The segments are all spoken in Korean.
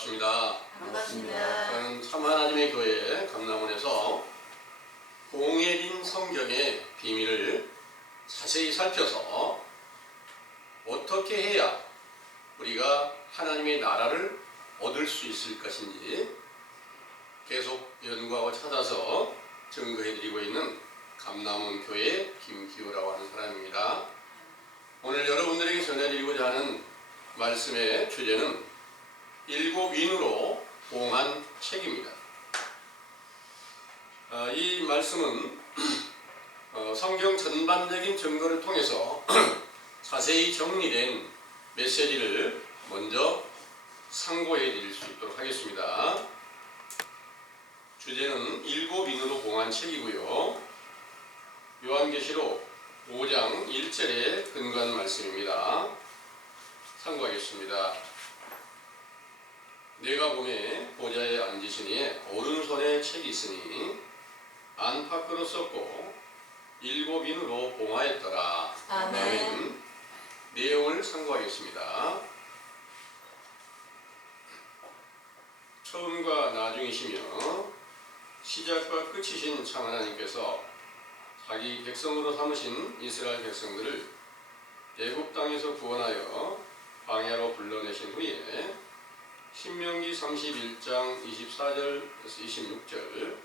반갑습니다. 반갑습니다. 저는 참 하나님의 교회 감남원에서 공예린 성경의 비밀을 자세히 살펴서 어떻게 해야 우리가 하나님의 나라를 얻을 수 있을 것인지 계속 연구하고 찾아서 증거해드리고 있는 감남원 교회 김기호라고 하는 사람입니다. 오늘 여러분들에게 전해드리고자 하는 말씀의 주제는 일곱 인으로 봉한 책입니다. 이 말씀은 성경 전반적인 증거를 통해서 자세히 정리된 메시지를 먼저 상고해 드릴 수 있도록 하겠습니다. 주제는 일곱 인으로 봉한 책이고요. 요한계시록 5장 1절에 근거한 말씀입니다. 참고하겠습니다. 내가 보매 보좌에 앉으시니 오른손에 책이 있으니 안팎으로 썼고 일곱 인으로 봉하였더라. 아멘. 내용을 참고하겠습니다. 처음과 나중이시며 시작과 끝이신 참 하나님께서 자기 백성으로 삼으신 이스라엘 백성들을 애굽 땅에서 구원하여 광야로 불러내신 후에 신명기 31장 24절에서 26절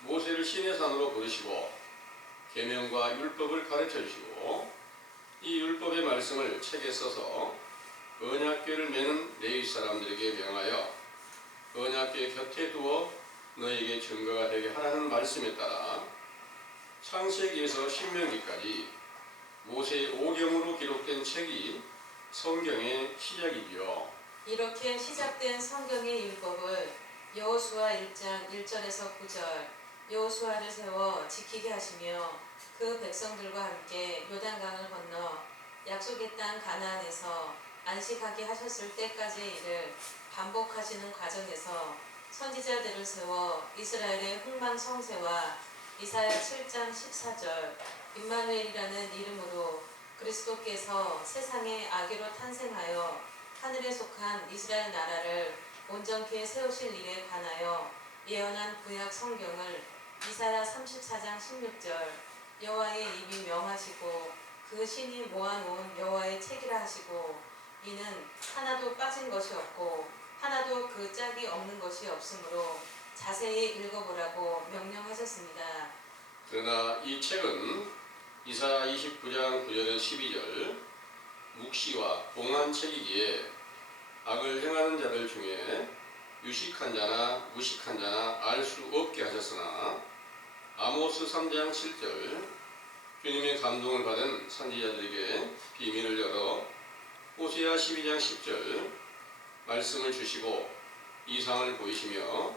모세를 시내산으로 부르시고 계명과 율법을 가르쳐 주시고 이 율법의 말씀을 책에 써서 언약궤를 메는 레위 사람들에게 명하여 언약궤 곁에 두어 너에게 증거가 되게 하라는 말씀에 따라 창세기에서 신명기까지 모세의 오경으로 기록된 책이 성경의 시작이지요. 이렇게 시작된 성경의 율법을 여호수아 1장 1절에서 9절 여호수아를 세워 지키게 하시며 그 백성들과 함께 요단강을 건너 약속의 땅 가나안에서 안식하게 하셨을 때까지의 일을 반복하시는 과정에서 선지자들을 세워 이스라엘의 흥망성쇠와 이사야 7장 14절 임마누엘이라는 이름으로 그리스도께서 세상의 아기로 탄생하여 하늘에 속한 이스라엘 나라를 온전케 세우실 일에 관하여 예언한 구약 성경을 이사야 34장 16절 여호와의 입이 명하시고 그 신이 모아놓은 여호와의 책이라 하시고 이는 하나도 빠진 것이 없고 하나도 그 짝이 없는 것이 없으므로 자세히 읽어보라고 명령하셨습니다. 그러나 이 책은 이사야 29장 9절에서 12절 묵시와 봉한 책이기에 악을 행하는 자들 중에 유식한 자나 무식한 자나 알 수 없게 하셨으나 아모스 3장 7절 주님의 감동을 받은 선지자들에게 비밀을 열어 호세아 12장 10절 말씀을 주시고 이상을 보이시며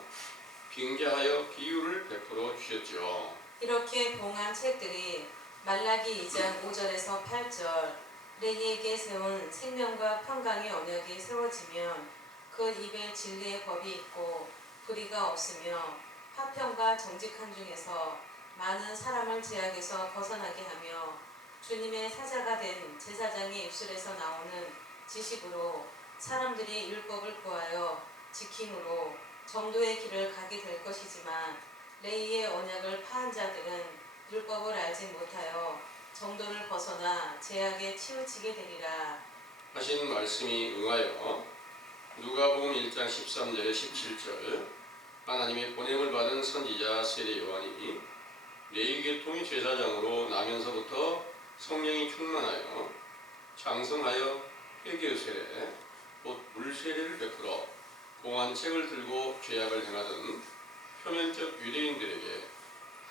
빙자하여 비유를 베풀어 주셨죠. 이렇게 봉한 책들이 말라기 2장 5절에서 8절 레위에게 세운 생명과 평강의 언약이 세워지면 그 입에 진리의 법이 있고 불의가 없으며 화평과 정직한 중에서 많은 사람을 죄악에서 벗어나게 하며 주님의 사자가 된 제사장의 입술에서 나오는 지식으로 사람들이 율법을 구하여 지킴으로 정도의 길을 가게 될 것이지만 레위의 언약을 파한 자들은 율법을 알지 못하여 정도를 벗어나 죄악에 치우치게 되리라 하신 말씀이 응하여 누가복음 1장 13절에 17절 하나님의 보냄을 받은 선지자 세례 요한이 레위계통의 제사장으로 나면서부터 성령이 충만하여 장성하여 회개의 세례 곧 물세례를 베풀어 봉한 책을 들고 죄악을 행하던 표면적 유대인들에게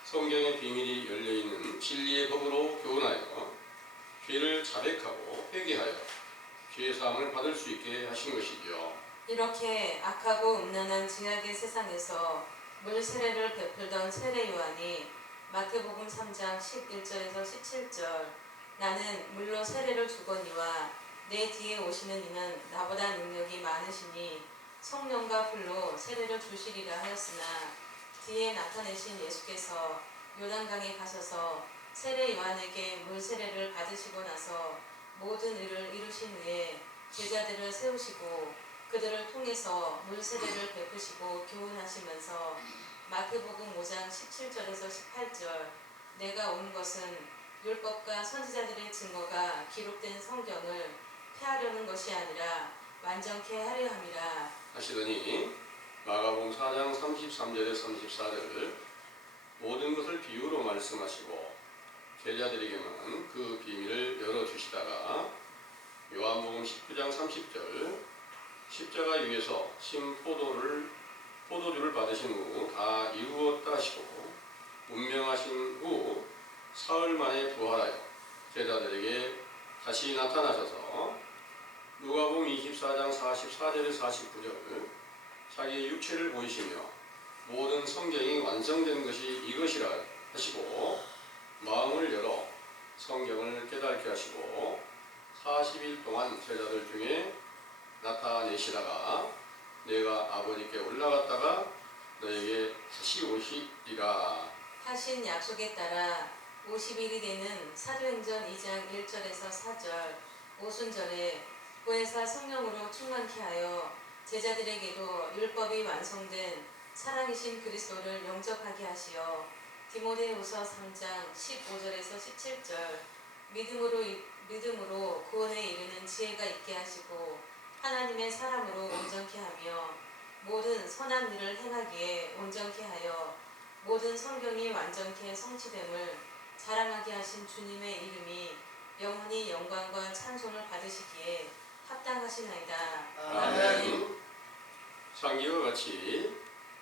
성경의 비밀이 열려있는 진리의 법으로 교훈하여 죄를 자백하고 회개하여 죄사함을 받을 수 있게 하신 것이지요. 이렇게 악하고 음란한 죄악의 세상에서 물 세례를 베풀던 세례 요한이 마태복음 3장 11절에서 17절 나는 물로 세례를 주거니와 내 뒤에 오시는 이는 나보다 능력이 많으시니 성령과 불로 세례를 주시리라 하였으나 뒤에 나타내신 예수께서 요단강에 가셔서 세례 요한에게 물 세례를 받으시고 나서 모든 일을 이루신 후에 제자들을 세우시고 그들을 통해서 물세례를 베푸시고 교훈하시면서 마태복음 5장 17절에서 18절 내가 온 것은 율법과 선지자들의 증거가 기록된 성경을 폐하려는 것이 아니라 완전케 하려 함이라 하시더니 마가복음 4장 33절에 34절 모든 것을 비유로 말씀하시고 제자들에게만 그 비밀을 열어주시다가 요한복음 19장 30절 십자가 위에서 심 포도주를 받으신 후 다 이루었다 하시고 운명하신 후 사흘 만에 부활하여 제자들에게 다시 나타나셔서 누가복음 24장 44절에 49절 자기의 육체를 보이시며 모든 성경이 완성된 것이 이것이라 하시고 마음을 열어 성경을 깨닫게 하시고 40일 동안 제자들 중에 나타내시다가 내가 아버지께 올라갔다가 너에게 다시 오시리라 하신 약속에 따라 50일이 되는 사도행전 2장 1절에서 4절 오순절에 보혜사 성령으로 충만케 하여 제자들에게도 율법이 완성된 사랑이신 그리스도를 영접하게 하시어 디모데후서 3장 15절에서 17절 믿음으로 구원에 이르는 지혜가 있게 하시고 하나님의 사람으로 온전케 하며 모든 선한 일을 행하기에 온전케 하여 모든 성경이 완전케 성취됨을 자랑하게 하신 주님의 이름이 영원히 영광과 찬송을 받으시기에 합당하시나이다. 아멘. 상기와 같이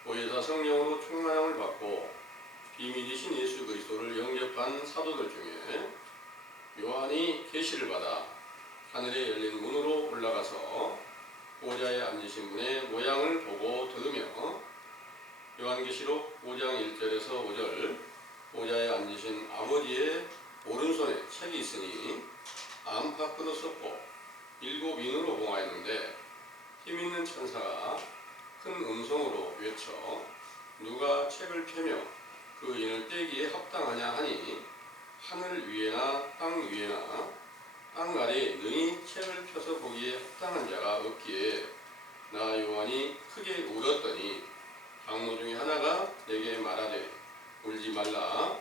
보혜사 성령으로 충만함을 받고 비밀이신 예수 그리스도를 영접한 사도들 중에 요한이 계시를 받아 하늘에 열린 문으로 올라가서 보좌에 앉으신 분의 모양을 보고 들으며 요한계시록 5장 1절에서 5절 보좌에 앉으신 아버지의 오른손에 책이 있으니 안팎으로 썼고 7인으로 봉하였는데 힘있는 천사가 큰 음성으로 외쳐 누가 책을 펴며 그 인을 떼기에 합당하냐 하니 하늘 위에나 땅 위에나 땅 아래에 능히 책을 펴서 보기에 합당한 자가 없기에 나 요한이 크게 울었더니 장로 중에 하나가 내게 말하되 울지 말라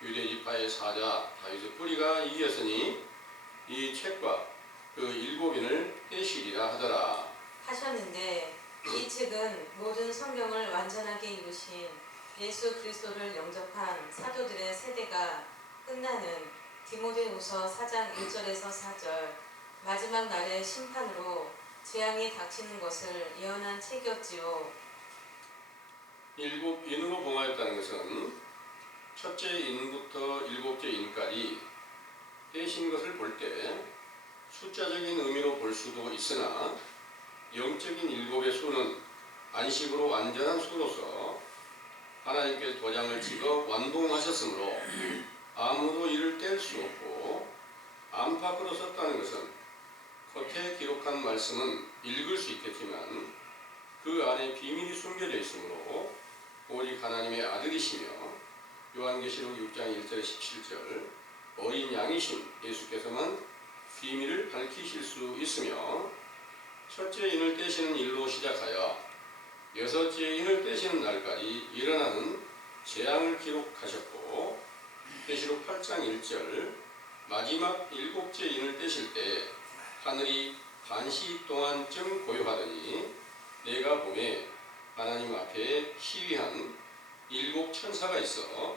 유대 지파의 사자 다윗의 뿌리가 이겼으니 이 책과 그 7인을 떼시리라 하더라 하셨는데 이 책은 모든 성경을 완전하게 이루신 예수 그리스도를 영접한 사도들의 세대가 끝나는 디모데후서 4장 1절에서 4절 마지막 날의 심판으로 재앙이 닥치는 것을 예언한 책이었지요. 7인으로 봉하였다는 것은 첫째 인부터 7째 인까지 떼신 것을 볼 때 숫자적인 의미로 볼 수도 있으나 영적인 7의 수는 안식으로 완전한 수로서 하나님께서 도장을 찍어 완봉하셨으므로 아무도 이를 뗄 수 없고 안팎으로 썼다는 것은 겉에 기록한 말씀은 읽을 수 있겠지만 그 안에 비밀이 숨겨져 있으므로 오직 하나님의 아들이시며 요한계시록 6장 1절에 17절 어린 양이신 예수께서만 비밀을 밝히실 수 있으며 첫째 인을 떼시는 일로 시작하여 여섯째 인을 떼시는 날까지 일어나는 재앙을 기록하셨고 계시록 8장 1절 마지막 7째 인을 떼실 때 하늘이 반시 동안쯤 고요하더니 내가 보매 하나님 앞에 시위한 7 천사가 있어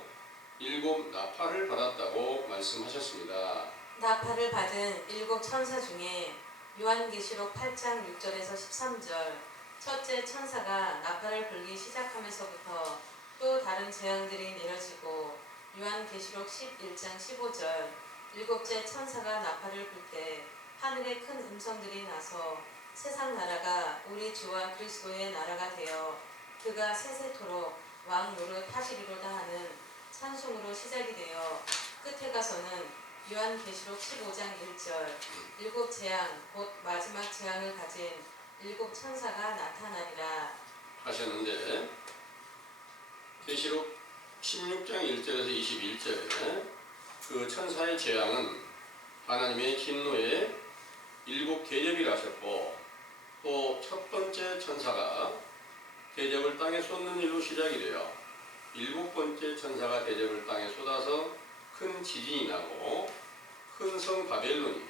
7 나팔을 받았다고 말씀하셨습니다. 나팔을 받은 7 천사 중에 요한계시록 8장 6절에서 13절 첫째 천사가 나팔을 불기 시작하면서부터 또 다른 재앙들이 내려지고 요한계시록 11장 15절 7째 천사가 나팔을 불 때 하늘에 큰 음성들이 나서 세상 나라가 우리 주와 그리스도의 나라가 되어 그가 세세토록 왕 노릇 하시리로다 하는 찬송으로 시작이 되어 끝에 가서는 요한계시록 15장 1절 7 재앙 곧 마지막 재앙을 가진 7 천사가 나타나리라 하셨는데 계시록 16장 1절에서 21절에 그 천사의 재앙은 하나님의 진노의 7 대접이라 하셨고 또 첫 번째 천사가 대접을 땅에 쏟는 일로 시작이 되어 일곱 번째 천사가 대접을 땅에 쏟아서 큰 지진이 나고 큰 성 바벨론이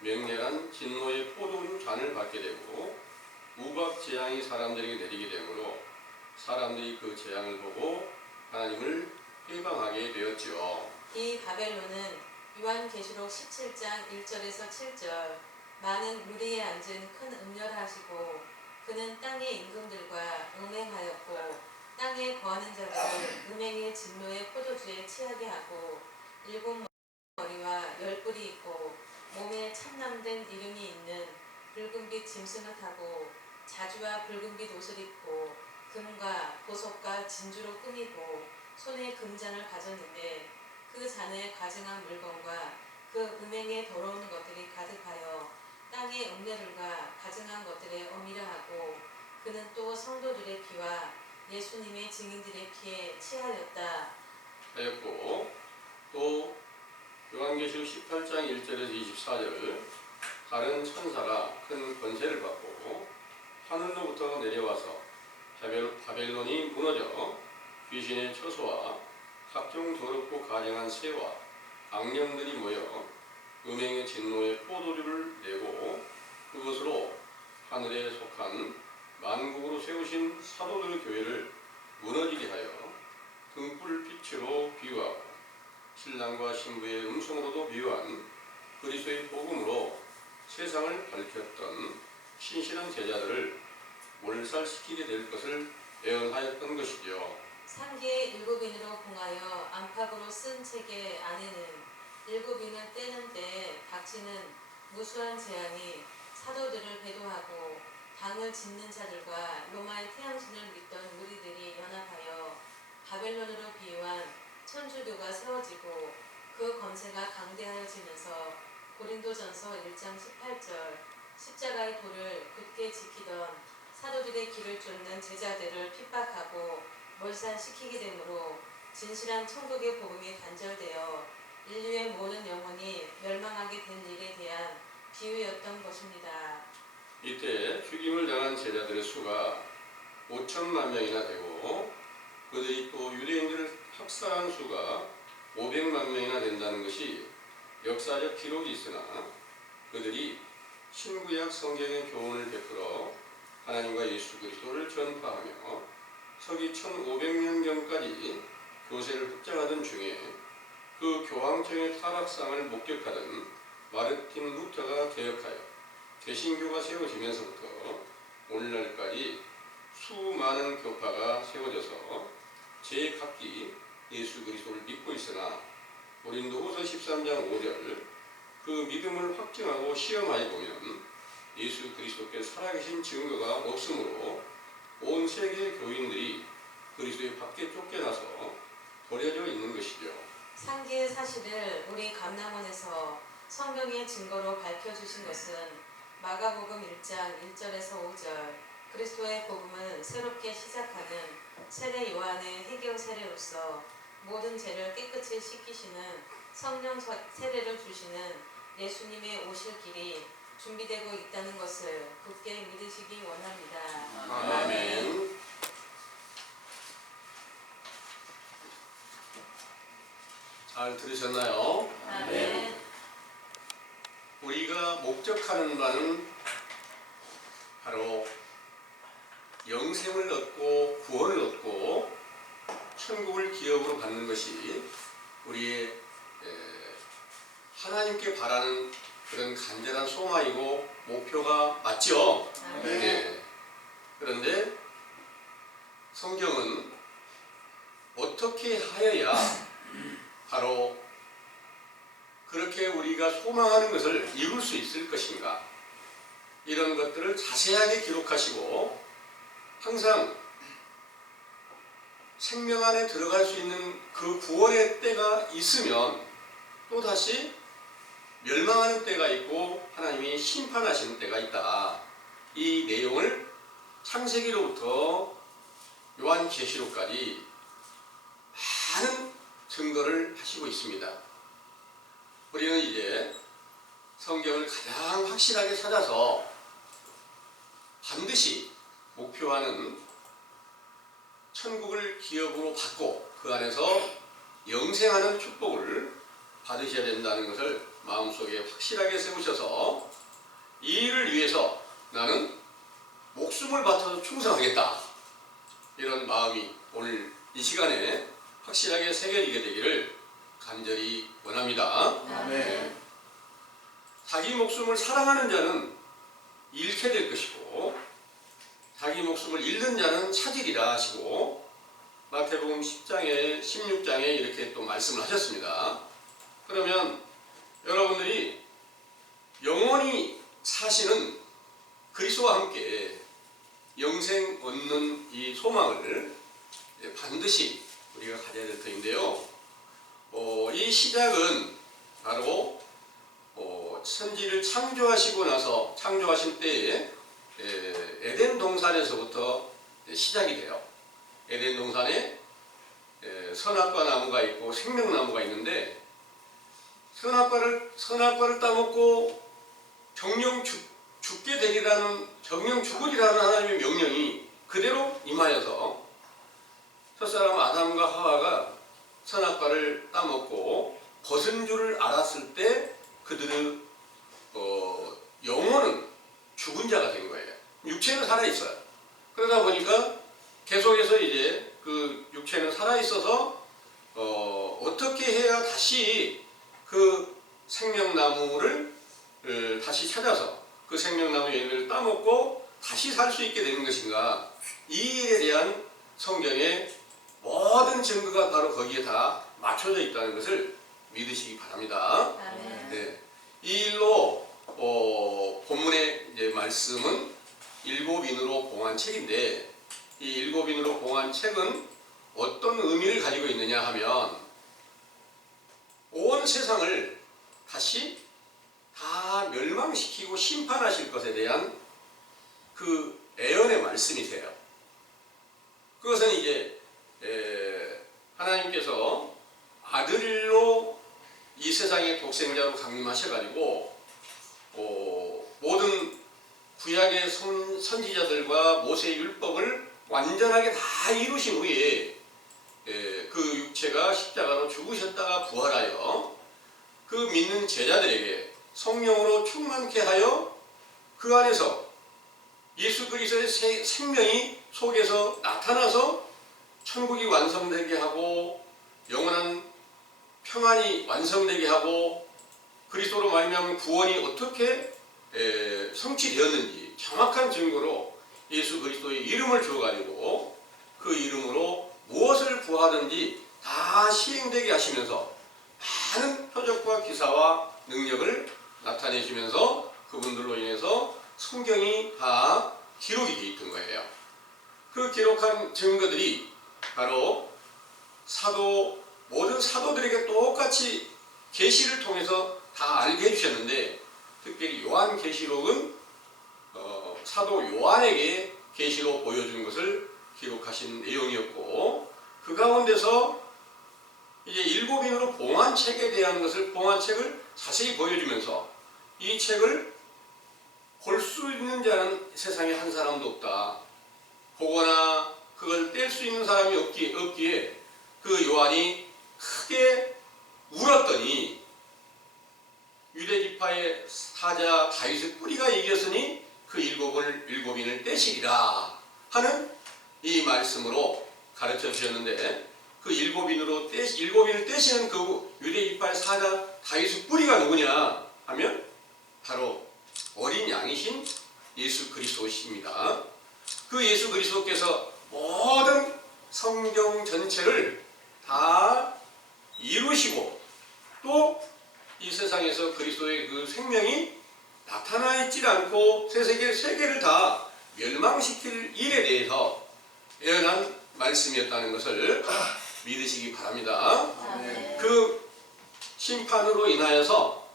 맹렬한 진노의 포도주 잔을 받게 되고 우박 재앙이 사람들에게 내리게 되므로 사람들이 그 재앙을 보고 하나님을 회방하게 되었지요. 이 바벨론은 요한계시록 17장 1절에서 7절 많은 무리에 앉은 큰 음녀를 하시고 그는 땅의 임금들과 음행하였고 땅에 거하는 자들을 음행의 진노의 포도주에 취하게 하고 일곱 머리와 열 뿔이 있고 몸에 참남된 이름이 있는 붉은빛 짐승을 타고 자주와 붉은빛 옷을 입고 금과 보석과 진주로 꾸미고 손에 금잔을 가졌는데 그 잔에 가증한 물건과 그 음행에 더러운 것들이 가득하여 땅의 음녀들과 가증한 것들에 어미라 하고 그는 또 성도들의 피와 예수님의 증인들의 피에 취하였다 하였고 또 요한계시록 18장 1절에서 24절 다른 천사가 큰 권세를 받고 하늘로부터 내려와서 바벨론이 무너져 귀신의 처소와 각종 더럽고 가증한 새와 악령들이 모여 음행의 진노의 포도주를 내고 그것으로 하늘에 속한 만국으로 세우신 사도들의 교회를 무너지게 하여 등불빛으로 비유하고 신랑과 신부의 음성으로도 비유한 그리스도의 복음으로 세상을 밝혔던 신실한 제자들을 몰살시키게 될 것을 예언하였던 것이죠. 상계의 일곱인으로 봉하여 안팎으로 쓴 책의 안에는 일곱인을 떼는 때에 닥치는 무수한 재앙이 사도들을 배도하고 당을 짓는 자들과 로마의 태양신을 믿던 무리들이 연합하여 바벨론으로 비유한 천주교가 세워지고 그 권세가 강대하여지면서 고린도전서 1장 18절 십자가의 도를 굳게 지키던 사도들의 길을 쫓는 제자들을 핍박하고 몰살시키게 되므로 진실한 천국의 복음이 단절되어 인류의 모든 영혼이 멸망하게 된 일에 대한 비유였던 것입니다. 이때 죽임을 당한 제자들의 수가 5천만 명이나 되고 그들이 또 유대인들을 학살한 수가 500만 명이나 된다는 것이 역사적 기록이 있으나 그들이 신구약 성경의 교훈을 베풀어 하나님과 예수 그리스도를 전파하며 서기 1500년경까지 교세를 확장하던 중에 그 교황청의 타락상을 목격하던 마르틴 루터가 개혁하여 개신교가 세워지면서부터 오늘날까지 수많은 교파가 세워져서 제각기 예수 그리스도를 믿고 있으나 고린도후서 13장 5절 그 믿음을 확증하고 시험하여 보면 예수 그리스도께 살아계신 증거가 없으므로 온 세계 교인들이 그리스도의 밖에 쫓겨나서 버려져 있는 것이죠. 상기의 사실을 우리 감남원에서 성경의 증거로 밝혀주신 것은 마가복음 1장 1절에서 5절 그리스도의 복음을 새롭게 시작하는 세례 요한의 해교 세례로서 모든 죄를 깨끗이 씻기시는 성령 세례를 주시는 예수님의 오실 길이 준비되고 있다는 것을 굳게 믿으시기 원합니다. 아멘. 잘 들으셨나요? 아멘. 우리가 목적하는 바는 바로 영생을 얻고 구원을 얻고 천국을 기업으로 받는 것이 우리의 하나님께 바라는 그런 간절한 소망이고 목표가 맞죠? 네. 그런데 성경은 어떻게 하여야 바로 그렇게 우리가 소망하는 것을 이룰 수 있을 것인가, 이런 것들을 자세하게 기록하시고 항상 생명 안에 들어갈 수 있는 그 구원의 때가 있으면 또다시 멸망하는 때가 있고 하나님이 심판하시는 때가 있다. 이 내용을 창세기로부터 요한계시록까지 많은 증거를 하시고 있습니다. 우리는 이제 성경을 가장 확실하게 찾아서 반드시 목표하는 천국을 기업으로 받고 그 안에서 영생하는 축복을 받으셔야 된다는 것을 마음속에 확실하게 세우셔서 이 일을 위해서 나는 목숨을 바쳐서 충성하겠다, 이런 마음이 오늘 이 시간에 확실하게 새겨지게 되기를 간절히 원합니다. 아멘. 자기 목숨을 사랑하는 자는 잃게 될 것이고 자기 목숨을 잃는 자는 찾으리라 하시고 마태복음 10장에 16장에 이렇게 또 말씀을 하셨습니다. 그러면 여러분들이 영원히 사시는 그리스도와 함께 영생 얻는 이 소망을 반드시 우리가 가져야 될 터인데요. 이 시작은 바로 천지를 창조하시고 나서 창조하신 때에 에덴 동산에서부터 시작이 돼요. 에덴 동산에 선악과 나무가 있고 생명나무가 있는데 선악과를 따먹고 정령 죽게 되리라는, 정령 죽으리라는 하나님의 명령이 그대로 임하여서 첫사람 아담과 하와가 선악과를 따먹고 벗은 줄을 알았을 때 그들의 영혼은 죽은 자가 된 거예요. 육체는 살아있어요. 그러다 보니까 계속해서 이제 그 육체는 살아있어서 어떻게 해야 다시 그 생명나무를 다시 찾아서 그 생명나무 열매를 따먹고 다시 살 수 있게 되는 것인가, 이 일에 대한 성경의 모든 증거가 바로 거기에 다 맞춰져 있다는 것을 믿으시기 바랍니다. 네. 이 일로 본문의 이제 말씀은 일곱인으로 봉한 책인데, 이 일곱인으로 봉한 책은 어떤 의미를 가지고 있느냐 하면 온 세상을 다시 다 멸망시키고 심판하실 것에 대한 그 애언의 말씀이세요. 그것은 이제 하나님께서 아들로 이 세상의 독생자로 강림하셔가지고 모든 구약의 선지자들과 모세의 율법을 완전하게 다 이루신 후에 그 육체가 십자가로 죽으셨다가 부활하여 그 믿는 제자들에게 성령으로 충만케 하여 그 안에서 예수 그리스도의 생명이 속에서 나타나서 천국이 완성되게 하고 영원한 평안이 완성되게 하고 그리스도로 말미암은 구원이 어떻게 성취되었는지 정확한 증거로 예수 그리스도의 이름을 주어가지고 그 이름으로 무엇을 구하든지 다 시행되게 하시면서 많은 표적과 기사와 능력을 나타내시면서 그분들로 인해서 성경이 다 기록이 되어 있던 거예요. 그 기록한 증거들이 바로 모든 사도들에게 똑같이 계시를 통해서 다 알게 해주셨는데, 특별히 요한계시록은 사도 요한에게 계시로 보여준 것을 기록하신 내용이었고, 그 가운데서 이제 일곱인으로 봉한 책에 대한 것을, 봉한 책을 자세히 보여주면서 이 책을 볼 수 있는 자는 세상에 한 사람도 없다, 보거나 그걸 뗄 수 있는 사람이 없기에 그 요한이 크게 울었더니 유대지파의 사자 다윗의 뿌리가 이겼으니 그 일곱인을 떼시리라 하는 이 말씀으로 가르쳐 주셨는데, 그 일곱인을 떼시는 그 유대지파의 사자 다윗의 뿌리가 누구냐 하면 바로 어린 양이신 예수 그리스도십니다. 그 예수 그리스도께서 모든 성경 전체를 다 이루시고 또 이 세상에서 그리스도의 그 생명이 나타나 있지 않고 세계를 다 멸망시킬 일에 대해서 예언한 말씀이었다는 것을 믿으시기 바랍니다. 그 심판으로 인하여서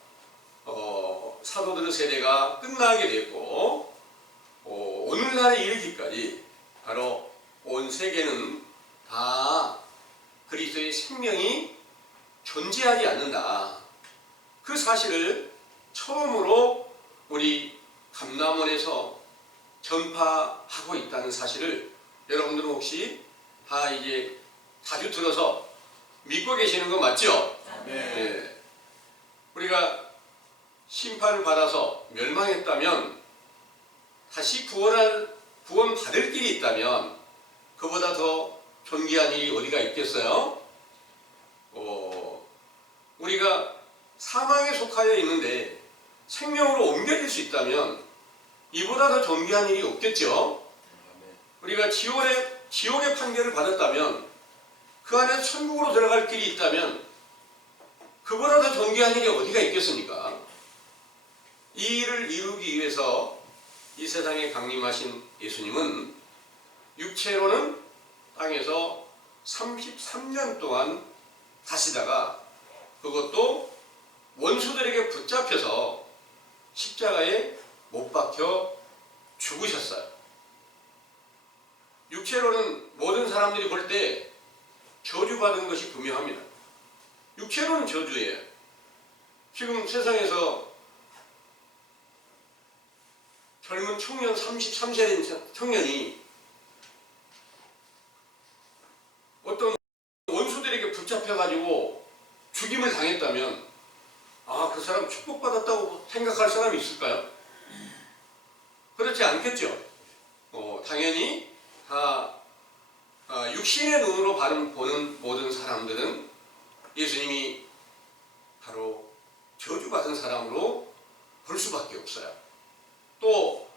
사도들의 세대가 끝나게 됐고 오늘날에 이르기까지 바로 온 세계는 다 그리스도의 생명이 존재하지 않는다, 그 사실을 처음으로 우리 감람원에서 전파하고 있다는 사실을 여러분들은 혹시 다 이제 자주 들어서 믿고 계시는 거 맞죠? 네. 우리가 심판을 받아서 멸망했다면 다시 구원받을 길이 있다면 그보다 더 존귀한 일이 어디가 있겠어요? 우리가 사망에 속하여 있는데 생명으로 옮겨질 수 있다면 이보다 더 존귀한 일이 없겠죠? 우리가 지옥의 판결을 받았다면 그 안에 천국으로 들어갈 길이 있다면 그보다 더 존귀한 일이 어디가 있겠습니까? 이 일을 이루기 위해서 이 세상에 강림하신 예수님은 육체로는 땅에서 33년 동안 가시다가 그것도 원수들에게 붙잡혀서 십자가에 못 박혀 죽으셨어요. 육체로는 모든 사람들이 볼 때 저주받은 것이 분명합니다. 육체로는 저주예요. 지금 세상에서 젊은 청년 33세 된 청년이 어떤 원수들에게 붙잡혀가지고 죽임을 당했다면 그 사람 축복받았다고 생각할 사람이 있을까요? 그렇지 않겠죠. 당연히 다 육신의 눈으로 보는 모든 사람들은 예수님이 바로 저주받은 사람으로 볼 수밖에 없어요. 또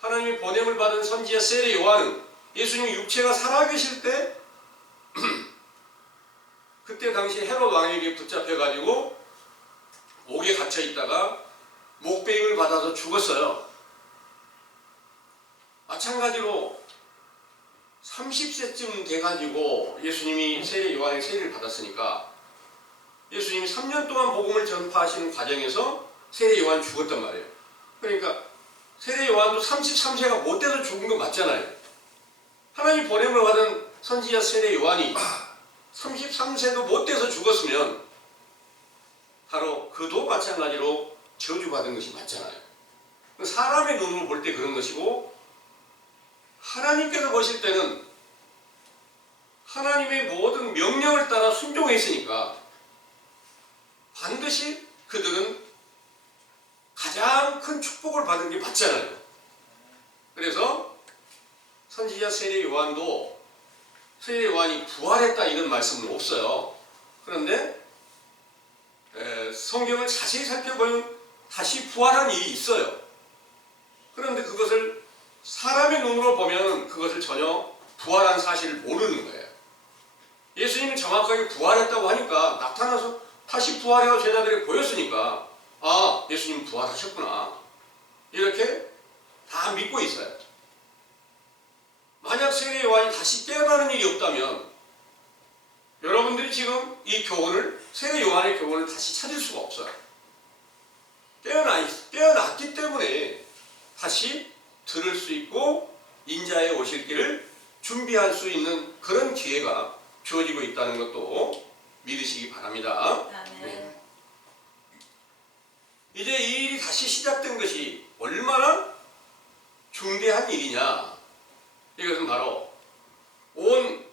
하나님이 보냄을 받은 선지자 세례 요한은 예수님 육체가 살아계실 때 그때 당시 헤롯 왕에게 붙잡혀가지고 옥에 갇혀 있다가 목베임을 받아서 죽었어요. 마찬가지로 30세쯤 돼가지고 예수님이 세례 요한의 세례를 받았으니까 예수님이 3년 동안 복음을 전파하시는 과정에서 세례 요한이 죽었단 말이에요. 그러니까 세례 요한도 33세가 못 돼서 죽은 거 맞잖아요. 하나님 보냄을 받은 선지자 세례 요한이 33세도 못 돼서 죽었으면 바로 그도 마찬가지로 저주받은 것이 맞잖아요. 사람의 눈으로 볼 때 그런 것이고 하나님께서 보실 때는 하나님의 모든 명령을 따라 순종했으니까 반드시 그들은 가장 큰 축복을 받은 게 맞잖아요. 그래서 선지자 세례 요한도 세례 요한이 부활했다 이런 말씀은 없어요. 그런데 성경을 자세히 살펴보면 다시 부활한 일이 있어요. 그런데 그것을 사람의 눈으로 보면 그것을 전혀 부활한 사실을 모르는 거예요. 예수님이 정확하게 부활했다고 하니까 나타나서 다시 부활해서 제자들에게 보였으니까 예수님 부활하셨구나 이렇게 다 믿고 있어요. 만약 세례 요한이 다시 깨어나는 일이 없다면 여러분들이 지금 이 교훈을 세례 요한의 교훈을 다시 찾을 수가 없어요. 깨어났기 때문에 다시 들을 수 있고 인자의 오실 길을 준비할 수 있는 그런 기회가 주어지고 있다는 것도 믿으시기 바랍니다. 네. 이제 이 일이 다시 시작된 것이 얼마나 중대한 일이냐. 이것은 바로 온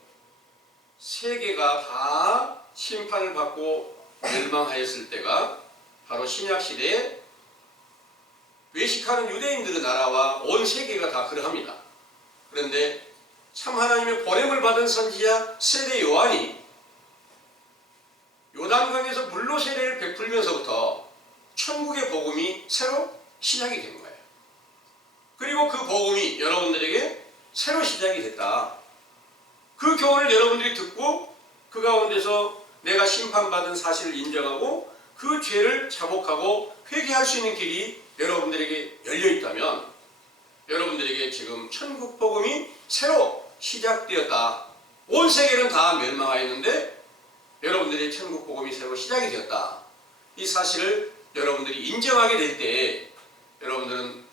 세계가 다 심판을 받고 멸망하였을 때가 바로 신약시대에 외식하는 유대인들의 나라와 온 세계가 다 그러합니다. 그런데 참 하나님의 보냄을 받은 선지자 세례 요한이 요단강에서 물로 세례를 베풀면서부터 천국의 복음이 새로 시작이 된 거예요. 그리고 그 복음이 여러분들에게 새로 시작이 됐다. 그 교훈을 여러분들이 듣고 그 가운데서 내가 심판받은 사실을 인정하고 그 죄를 자복하고 회개할 수 있는 길이 여러분들에게 열려있다면 여러분들에게 지금 천국 복음이 새로 시작되었다. 온 세계는 다 멸망하였는데 여러분들의 천국 복음이 새로 시작이 되었다. 이 사실을 여러분들이 인정하게 될 때 여러분들은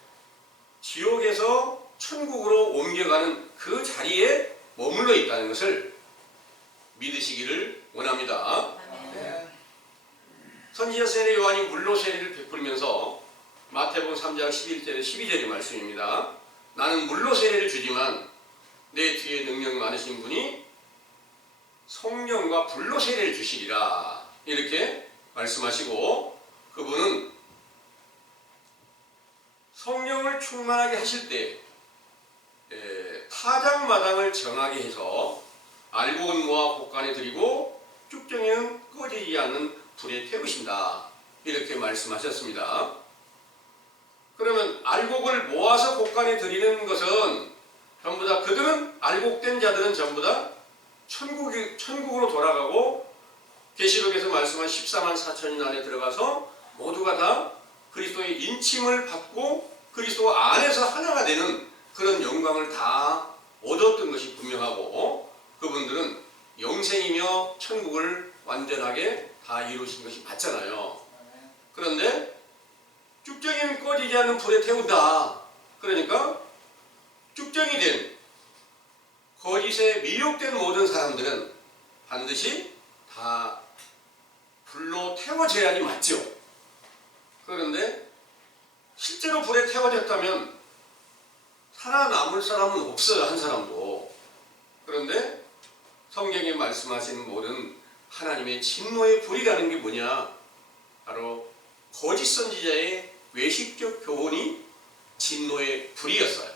지옥에서 천국으로 옮겨가는 그 자리에 머물러 있다는 것을 믿으시기를 원합니다. 아멘. 선지자 세례 요한이 물로 세례를 베풀면서 마태복음 3장 11절에 12절의 말씀입니다. 나는 물로 세례를 주지만 내 뒤에 능력 많으신 분이 성령과 불로 세례를 주시리라 이렇게 말씀하시고, 그분은 성령을 충만하게 하실 때 타작마당을 정하게 해서 알곡은 모아 곳간에 드리고 쭉정이는 꺼지지 않는 불에 태우신다 이렇게 말씀하셨습니다. 그러면 알곡을 모아서 곳간에 드리는 것은 전부 다, 그들은 알곡된 자들은 전부 다 천국으로 돌아가고 계시록에서 말씀한 14만 4천인 안에 들어가서 모두가 다 그리스도의 인침을 받고 그리스도 안에서 하나가 되는 그런 영광을 다 얻었던 것이 분명하고, 그분들은 영생이며 천국을 완전하게 다 이루신 것이 맞잖아요. 그런데 쭉정이는 꺼지지 않는 불에 태운다. 그러니까 쭉정이 된 거짓에 미혹된 모든 사람들은 반드시 다 불로 태워져야지 맞죠. 그런데 실제로 불에 태워졌다면 살아남을 사람은 없어요, 한 사람도. 그런데 성경에 말씀하시는 모든 하나님의 진노의 불이라는 게 뭐냐? 바로 거짓 선지자의 외식적 교훈이 진노의 불이었어요.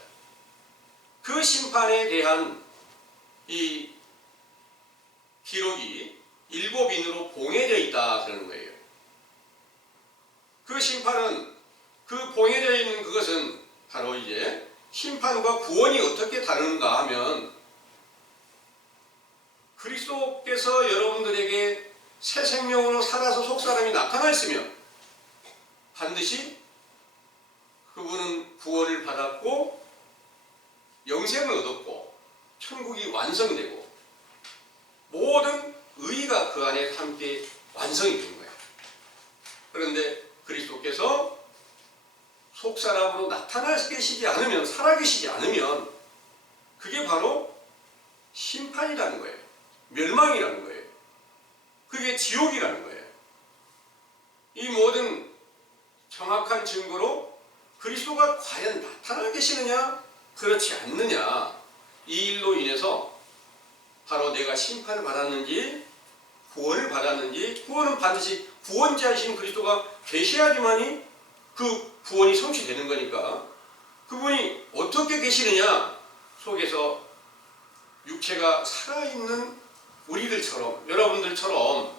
그 심판에 대한 이 기록이 7인으로 봉해져 있다 그러는 거예요. 그 심판은, 그 봉해져 있는 그것은 바로 이제 심판과 구원이 어떻게 다른가 하면, 그리스도께서 여러분들에게 새 생명으로 살아서 속사람이 나타났으면 반드시 그분은 구원을 받았고 영생을 얻었고 천국이 완성되고 모든 의가 그 안에 함께 완성이 된 거예요. 그런데 그리스도께서 속사람으로 나타나 계시지 않으면, 살아계시지 않으면 그게 바로 심판이라는 거예요. 멸망이라는 거예요. 그게 지옥이라는 거예요. 이 모든 정확한 증거로 그리스도가 과연 나타나 계시느냐 그렇지 않느냐, 이 일로 인해서 바로 내가 심판을 받았는지 구원을 받았는지, 구원은 반드시 구원자이신 그리스도가 계셔야지만이 그 구원이 성취되는 거니까, 그분이 어떻게 계시느냐 속에서 육체가 살아있는 우리들처럼, 여러분들처럼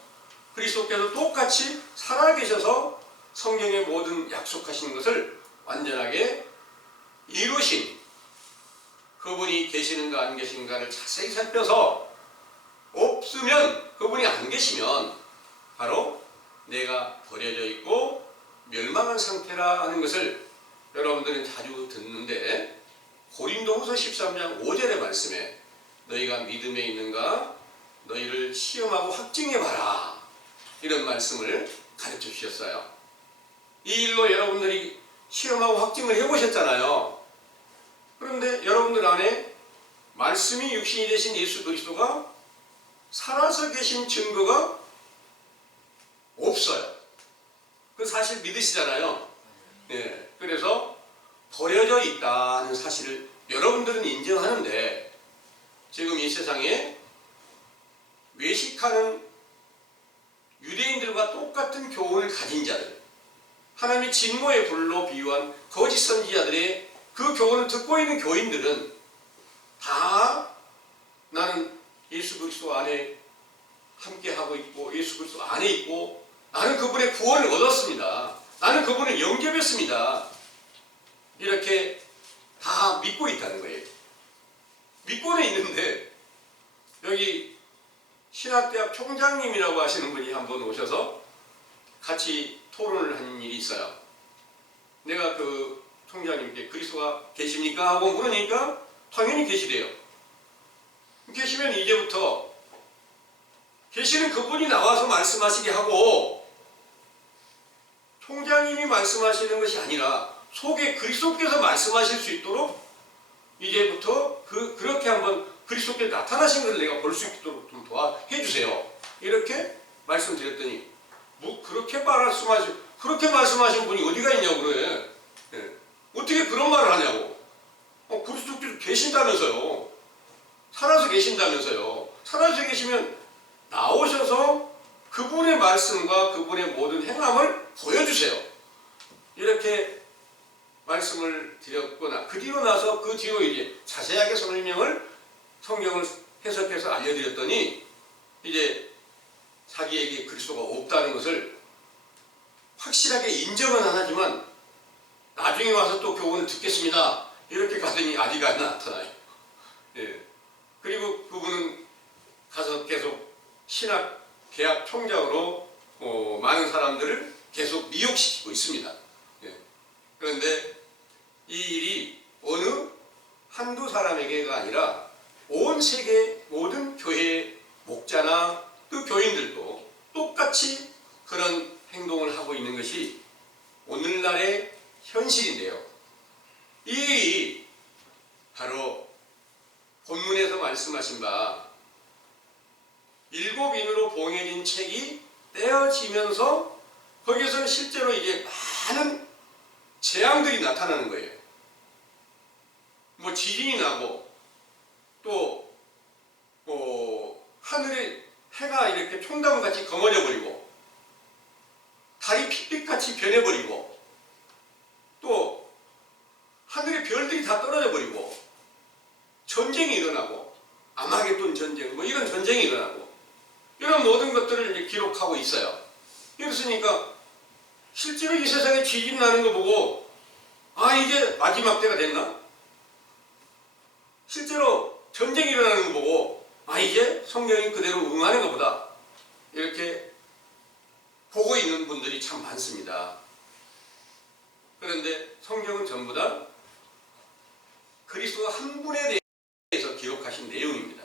그리스도께서 똑같이 살아계셔서 성경의 모든 약속하신 것을 완전하게 이루신, 그분이 계시는가 안 계신가를 자세히 살펴서 없으면, 그분이 안 계시면 바로 내가 버려져 있고 멸망한 상태라 하는 것을 여러분들은 자주 듣는데, 고린도후서 13장 5절의 말씀에 너희가 믿음에 있는가 너희를 시험하고 확증해봐라 이런 말씀을 가르쳐 주셨어요. 이 일로 여러분들이 시험하고 확증을 해보셨잖아요. 그런데 여러분들 안에 말씀이 육신이 되신 예수 그리스도가 살아서 계신 증거가 없어요. 그 사실 믿으시잖아요. 예, 그래서 버려져 있다는 사실을 여러분들은 인정하는데, 지금 이 세상에 외식하는 유대인들과 똑같은 교훈을 가진 자들, 하나님의 진노의 불로 비유한 거짓 선지자들의 그 교훈을 듣고 있는 교인들은 다 나는 예수 그리스도 안에 함께하고 있고 예수 그리스도 안에 있고 나는 그분의 구원을 얻었습니다. 나는 그분을 영접했습니다. 이렇게 다 믿고 있다는 거예요. 믿고는 있는데, 여기 신학대학 총장님이라고 하시는 분이 한번 오셔서 같이 토론을 한 일이 있어요. 내가 그 총장님께 그리스도가 계십니까? 하고 물으니까 당연히 계시대요. 계시면 이제부터 계시는 그분이 나와서 말씀하시게 하고, 총장님이 말씀하시는 것이 아니라 속에 그리스도께서 말씀하실 수 있도록 이제부터 그렇게 한번 그리스도께 나타나신 것을 내가 볼 수 있도록 좀 도와주세요. 이렇게 말씀드렸더니, 뭐 그렇게 말씀하신 분이 어디가 있냐고 그래. 예. 어떻게 그런 말을 하냐고. 계신다면서요. 살아서 계신다면서요. 살아서 계시면 나오셔서 그분의 말씀과 그분의 모든 행함을 보여주세요. 이렇게 말씀을 드렸거나 그 뒤로 나서 그 뒤로 이제 자세하게 성경을 해석해서 알려드렸더니 이제 자기에게 그리스도가 없다는 것을 확실하게 인정은 안 하지만 나중에 와서 또 교훈을 듣겠습니다. 이렇게 가더니 아직 안 나타나요. 예. 그리고 그분은 가서 계속 신학 개학 총장으로 많은 사람들을 계속 미혹시키고 있습니다. 예. 그런데 이 일이 어느 한두 사람에게가 아니라 온 세계 모든 교회 목자나 그 교인들도 똑같이 그런 행동을 하고 있는 것이 오늘날의 현실인데요. 이 일이 바로 본문에서 말씀하신 바 일곱 인으로 봉해진 책이 떼어지면서 거기에서는 실제로 이제 많은 재앙들이 나타나는 거예요. 뭐 지진이 나고 또 하늘에 해가 이렇게 총나무같이 검어져 버리고 달이 핏빛같이 변해버리고 또 하늘의 별들이 다 떨어져 버리고 전쟁이 일어나고 아마겟돈 전쟁 뭐 이런 전쟁이 일어나고 이런 모든 것들을 이제 기록하고 있어요. 그렇으니까 실제로 이 세상에 지진 나는 거 보고 아 이제 마지막 때가 됐나? 실제로 전쟁이 일어나는 거 보고 아 이제 성경이 그대로 응하는 것보다 이렇게 보고 있는 분들이 참 많습니다. 그런데 성경은 전부 다 그리스도 한 분에 대해서 기록하신 내용입니다.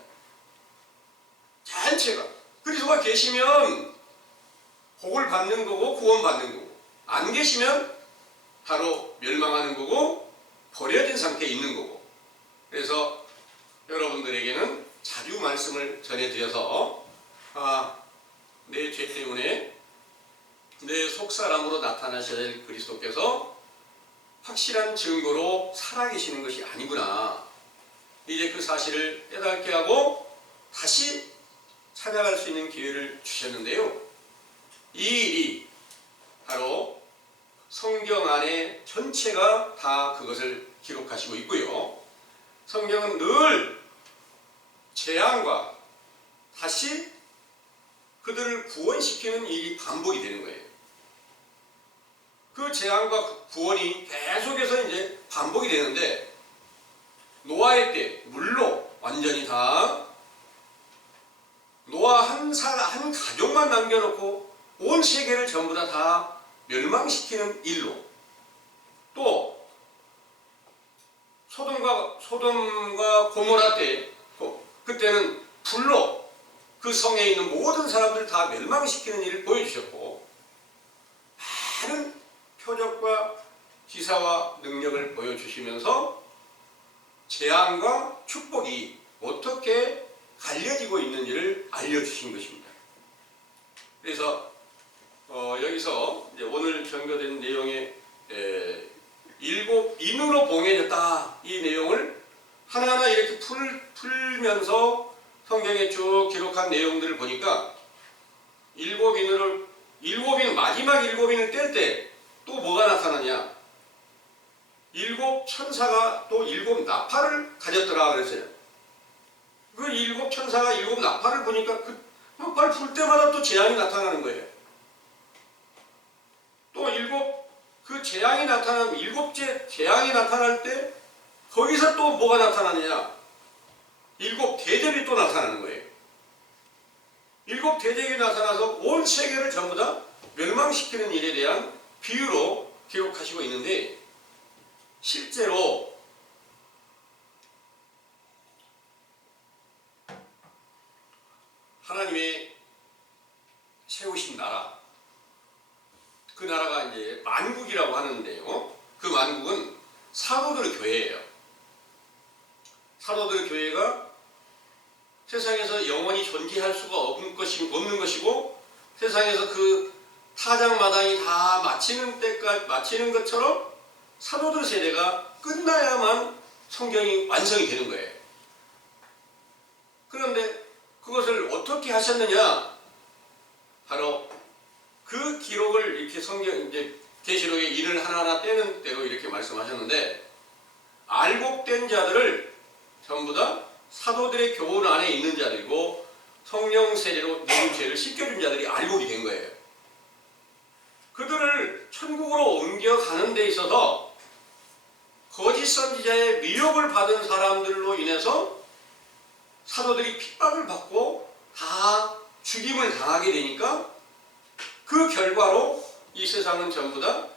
전체가 그리스도가 계시면 복을 받는 거고 구원받는 거고 안 계시면 바로 멸망하는 거고 버려진 상태에 있는 거고 그래서 여러분들에게는 자주 말씀을 전해드려서 내 죄 때문에 내 속사람으로 나타나셔야 될 그리스도께서 확실한 증거로 살아계시는 것이 아니구나. 이제 그 사실을 깨닫게 하고 다시 찾아갈 수 있는 기회를 주셨는데요. 이 일이 바로 성경 안에 전체가 다 그것을 기록하시고 있고요. 성경은 늘 재앙과 다시 그들을 구원시키는 일이 반복이 되는 거예요. 그 재앙과 구원이 계속해서 이제 반복이 되는데 노아의 때 물로 완전히 다 노아 한 가족만 남겨놓고 온 세계를 전부 다 멸망시키는 일로 또 소돔과 고모라 때 그때는 불로 그 성에 있는 모든 사람들 다 멸망시키는 일을 보여주셨고 많은 표적과 기사와 능력을 보여주시면서 재앙과 축복이 어떻게 갈려지고 있는지를 알려주신 것입니다. 그래서 여기서 이제 오늘 전교된 내용의 일곱 인으로 봉해졌다 이 내용을 하나하나 이렇게 풀면서 성경에 쭉 기록한 내용들을 보니까 마지막 일곱 인을 뗄 때 또 뭐가 나타나냐? 일곱 천사가 또 일곱 나팔을 가졌더라 그랬어요. 그 일곱 천사가 일곱 나팔을 보니까 그 나팔 불 때마다 또 재앙이 나타나는 거예요. 또 그 재앙이 나타나면 일곱째 재앙이 나타날 때 거기서 또 뭐가 나타나느냐? 일곱 대접이 또 나타나는 거예요. 일곱 대접이 나타나서 온 세계를 전부 다 멸망시키는 일에 대한 비유로 기록하시고 있는데 실제로 하나님의 세우신 나라 그 나라가 이제 만국이라고 하는데요. 그 만국은 사도들의 교회예요. 사도들의 교회가 세상에서 영원히 존재할 수가 없는 것이고 세상에서 그 타작마당이 다 마치는 것처럼 사도들 세대가 끝나야만 성경이 완성이 되는 거예요. 그런데 그것을 어떻게 하셨느냐? 바로 그 기록을 이렇게 성경 이제 계시록에 일을 하나하나 떼는 대로 이렇게 말씀하셨는데, 알곡된 자들을 전부 다 사도들의 교훈 안에 있는 자들이고 성령 세례로 누군 죄를 씻겨준 자들이 알곡이 된 거예요. 그들을 천국으로 옮겨가는 데 있어서 거짓 선지자의 미혹을 받은 사람들로 인해서 사도들이 핍박을 받고 다 죽임을 당하게 되니까, 그 결과로 이 세상은 전부 다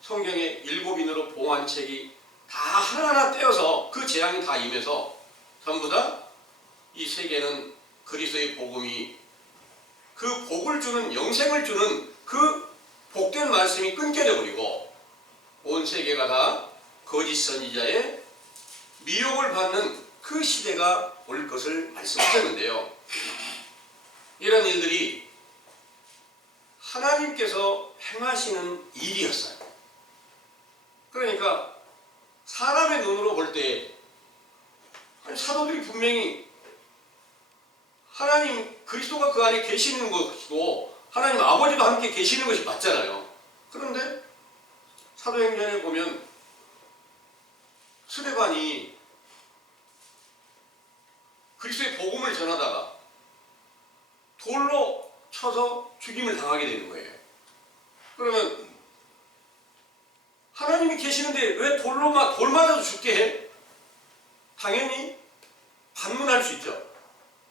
성경의 7인으로 봉한 책이 다 하나하나 떼어서 그 재앙이 다 임해서 전부 다 이 세계는 그리스도의 복음이, 그 복을 주는, 영생을 주는 그 복된 말씀이 끊겨져 버리고 온 세계가 다 거짓 선지자의 미혹을 받는 그 시대가 올 것을 말씀하셨는데요. 이런 일들이 하나님께서 행하시는 일이었어요. 그러니까 사람의 눈으로 볼 때 사도들이 분명히 하나님 그리스도가 그 안에 계시는 것이고 하나님 아버지도 함께 계시는 것이 맞잖아요. 그런데 사도행전에 보면 스데반이 그리스도의 복음을 전하다가 돌로 쳐서 죽임을 당하게 되는 거예요. 그러면 하나님이 계시는데 왜 돌 맞아도 죽게 해? 당연히 반문할 수 있죠.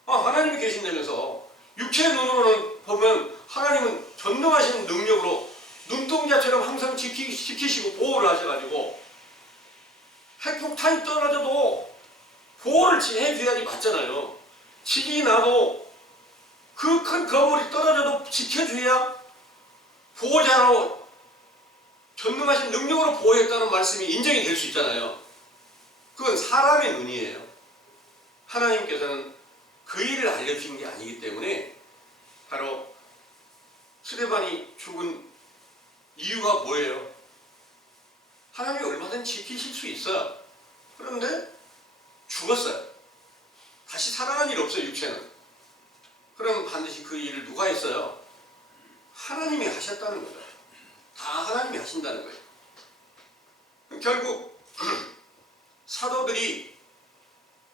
하나님이 계신다면서. 육체의 눈으로는 보면 하나님은 전능하신 능력으로 눈동자처럼 항상 지키시고 보호를 하셔가지고 핵폭탄이 떨어져도 보호를 해줘야지 맞잖아요. 지진이 나도 그 큰 건물이 떨어져도 지켜줘야 보호자로 전능하신 능력으로 보호했다는 말씀이 인정이 될 수 있잖아요. 그건 사람의 눈이에요. 하나님께서는 그 일을 알려주신 게 아니기 때문에 바로 스데반이 죽은 이유가 뭐예요? 하나님이 얼마든지 지키실 수 있어요. 그런데 죽었어요. 다시 살아난 일 없어요, 육체는. 그럼 반드시 그 일을 누가 했어요? 하나님이 하셨다는 거죠. 다 하나님이 하신다는 거예요. 결국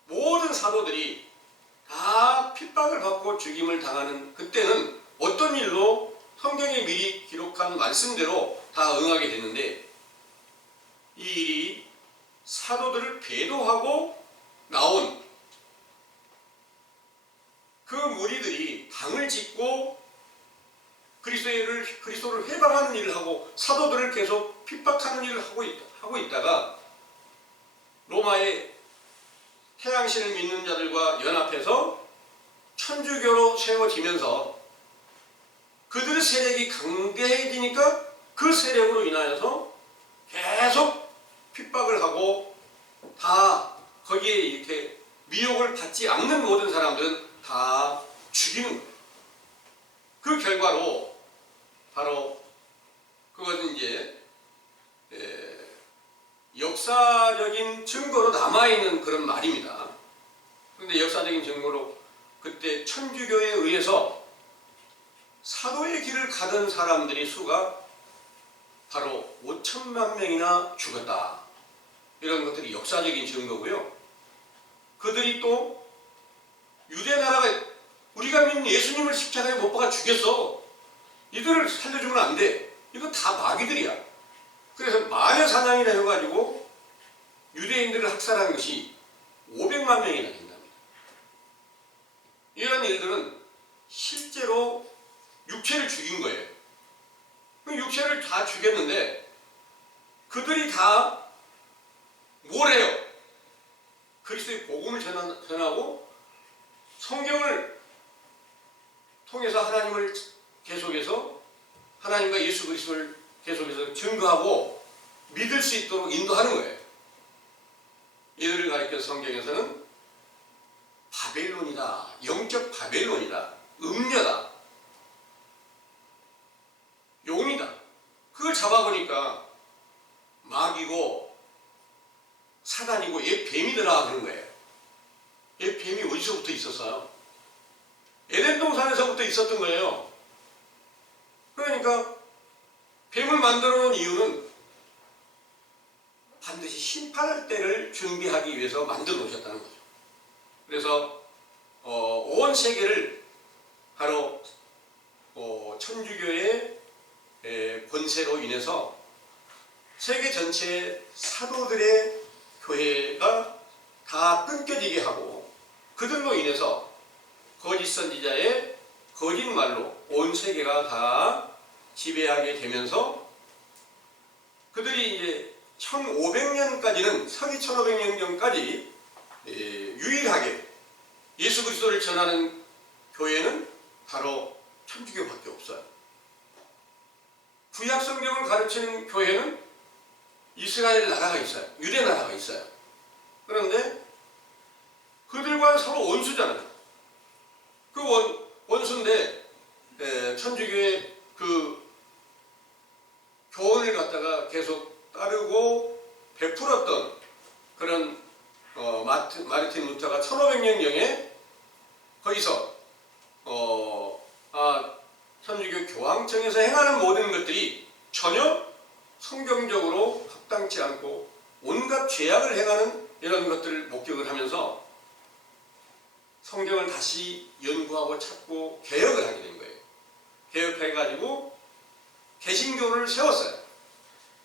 모든 사도들이 다 핍박을 받고 죽임을 당하는 그때는 어떤 일로 성경에 미리 기록한 말씀대로 다 응하게 됐는데, 이 일이 사도들을 배도하고 나온 그 무리들이 당을 짓고 그리스도를 해방하는 일을 하고 사도들을 계속 핍박하는 일을 하고 있다가 로마의 태양신을 믿는 자들과 연합해서 천주교로 세워지면서 그들의 세력이 강대해지니까 그 세력으로 인하여서 계속 핍박을 하고 다 거기에 이렇게 미혹을 받지 않는 모든 사람들은 다 죽이는 거예요. 그 결과로 바로 그것은 이제 역사적인 증거로 남아있는 그런 말입니다. 그런데 역사적인 증거로 그때 천주교에 의해서 사도의 길을 가던 사람들의 수가 바로 5천만 명이나 죽었다. 이런 것들이 역사적인 증거고요. 그들이 또 유대 나라가 우리가 믿는 예수님을 십자가에 못 박아 죽였어. 이들을 살려주면 안 돼. 이거 다 마귀들이야. 그래서 마녀 사냥이라 해가지고 유대인들을 학살한 것이 500만 명이나 된답니다. 이런 일들은 실제로 육체를 죽인 거예요. 육체를 다 죽였는데 그들이 다 뭘 해요? 그리스도의 복음을 전하고 성경을 통해서 하나님을 계속해서 하나님과 예수 그리스도를 계속해서 증거하고 믿을 수 있도록 인도하는 거예요. 이들을 가리켜 성경에서는 바벨론이다, 영적 바벨론이다, 음녀다, 용이다. 그걸 잡아보니까 마귀고 사단이고 옛 뱀이더라 그런 거예요. 옛 뱀이 어디서부터 있었어요? 에덴 동산에서부터 있었던 거예요. 그러니까 뱀을 만들어 놓은 이유는 반드시 심판할 때를 준비하기 위해서 만들어 놓으셨다는 거죠. 그래서 온 세계를 바로 천주교의 권세로 인해서 세계 전체의 사도들의 교회가 다 끊겨지게 하고 그들로 인해서 거짓 선지자의 거짓말로 온 세계가 다 지배하게 되면서 그들이 이제 1500년까지는 서기 1500년 전까지 유일하게 예수 그리스도를 전하는 교회는 바로 천주교밖에 없어요. 구약 성경을 가르치는 교회는 이스라엘 나라가 있어요. 유대 나라가 있어요. 그런데 그들과 서로 원수잖아요. 그 원수인데 천주교의 그 교훈을 갖다가 계속 따르고 베풀었던 그런 마르틴 루터가 1500년경에 거기서 천주교 교황청에서 행하는 모든 것들이 전혀 성경적으로 합당치 않고 온갖 죄악을 행하는 이런 것들을 목격을 하면서 성경을 다시 연구하고 찾고 개혁을 하게 된 거예요. 개혁해가지고 개신교를 세웠어요.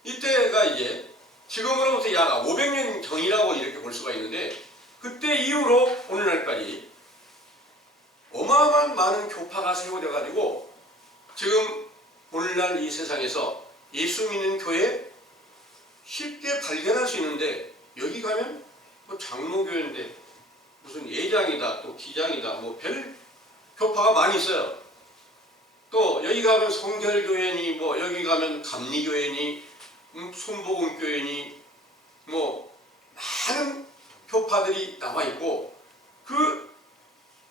이때가 이제 지금으로부터 약 500년 전이라고 이렇게 볼 수가 있는데 그때 이후로 오늘날까지 어마어마한 많은 교파가 세워져 가지고 지금 오늘날 이 세상에서 예수 믿는 교회 쉽게 발견할 수 있는데 여기 가면 뭐 장로교회인데 무슨 예장이다 또 기장이다 뭐 별 교파가 많이 있어요. 또 여기 가면 성결교회니 뭐 여기 가면 감리교회니 순복음교회니 뭐 많은 교파들이 나와 있고 그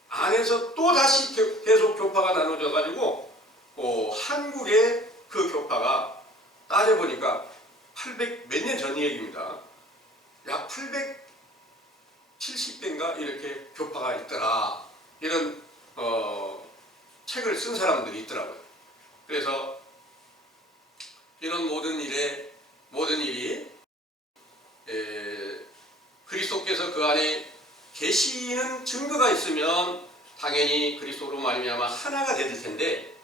안에서 또 다시 계속 교파가 나눠져 가지고 한국의 그 교파가 따져보니까 800 몇 년 전 얘기입니다. 약 870대인가 이렇게 교파가 있더라. 이런 책을 쓴 사람들이 있더라고요. 그래서 이런 모든 일이 그리스도께서 그 안에 계시는 증거가 있으면 당연히 그리스도로 말미암아 하나가 될 텐데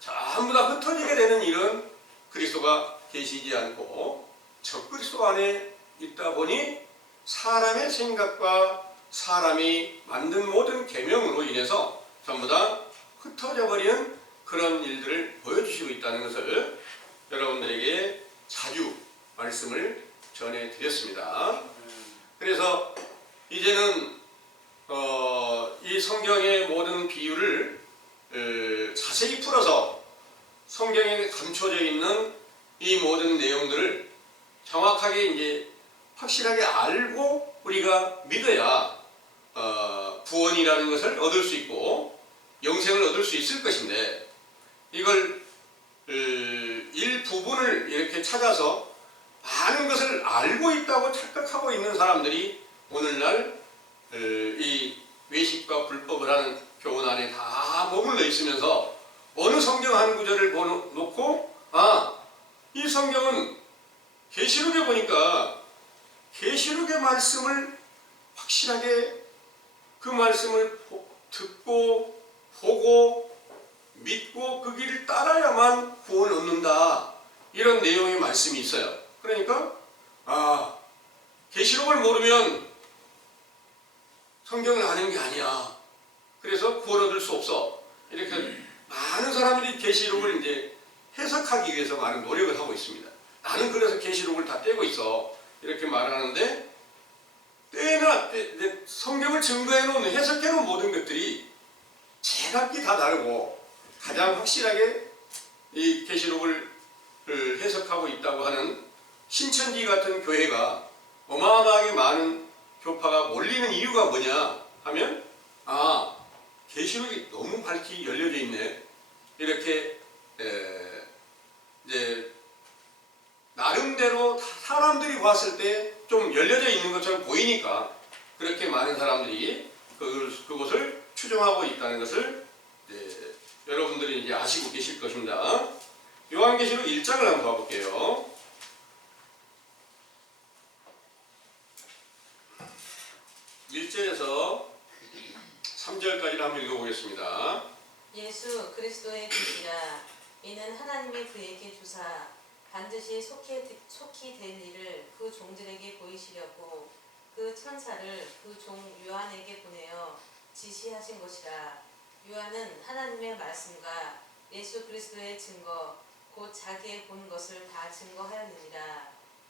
전부 다 흩어지게 되는 일은 그리스도가 계시지 않고 적그리스도 안에 있다 보니 사람의 생각과 사람이 만든 모든 계명으로 인해서 전부 다 흩어져 버리는 그런 일들을 보여주시고 있다는 것을 여러분들에게 자주 말씀을 전해드렸습니다. 그래서 이제는 이 성경의 모든 비유를 자세히 풀어서 성경에 감춰져 있는 이 모든 내용들을 정확하게 이제 확실하게 알고 우리가 믿어야 구원이라는 것을 얻을 수 있고 영생을 얻을 수 있을 것인데 이걸 일부분을 이렇게 찾아서 많은 것을 알고 있다고 착각하고 있는 사람들이 오늘날 이 외식과 불법을 하는 교훈 안에 다 머물러 있으면서 어느 성경 한 구절을 놓고 이 성경은 계시록에 보니까 계시록의 말씀을 확실하게 그 말씀을 듣고 보고 믿고 그 길을 따라야만 구원을 얻는다. 이런 내용의 말씀이 있어요. 그러니까 계시록을 모르면 성경을 아는 게 아니야. 그래서 구원 얻을 수 없어. 이렇게 많은 사람들이 계시록을 이제 해석하기 위해서 많은 노력을 하고 있습니다. 나는 그래서 계시록을 다 떼고 있어. 이렇게 말하는데 때나 성경을 증거해 놓은 해석해 놓은 모든 것들이 제각기 다 다르고 가장 확실하게 이 계시록을 해석하고 있다고 하는 신천지 같은 교회가 어마어마하게 많은 교파가 몰리는 이유가 뭐냐 하면 계시록이 너무 밝히 열려져 있네. 이렇게 이제 나름대로 사람들이 봤을 때 좀 열려져 있는 것처럼 보이니까 그렇게 많은 사람들이 그것을 추종하고 있다는 것을 여러분들이 이제 아시고 계실 것입니다. 요한계시록 1장을 한번 봐볼게요. 1절에서 3절까지를 한번 읽어보겠습니다. 예수 그리스도의 뜻이라. 이는 하나님이 그에게 주사 반드시 속히 될 일을 그 종들에게 보이시려고 그 천사를 그 종 요한에게 보내어 지시하신 것이라. 요한은 하나님의 말씀과 예수 그리스도의 증거 곧 자기의 본 것을 다 증거하였느니라.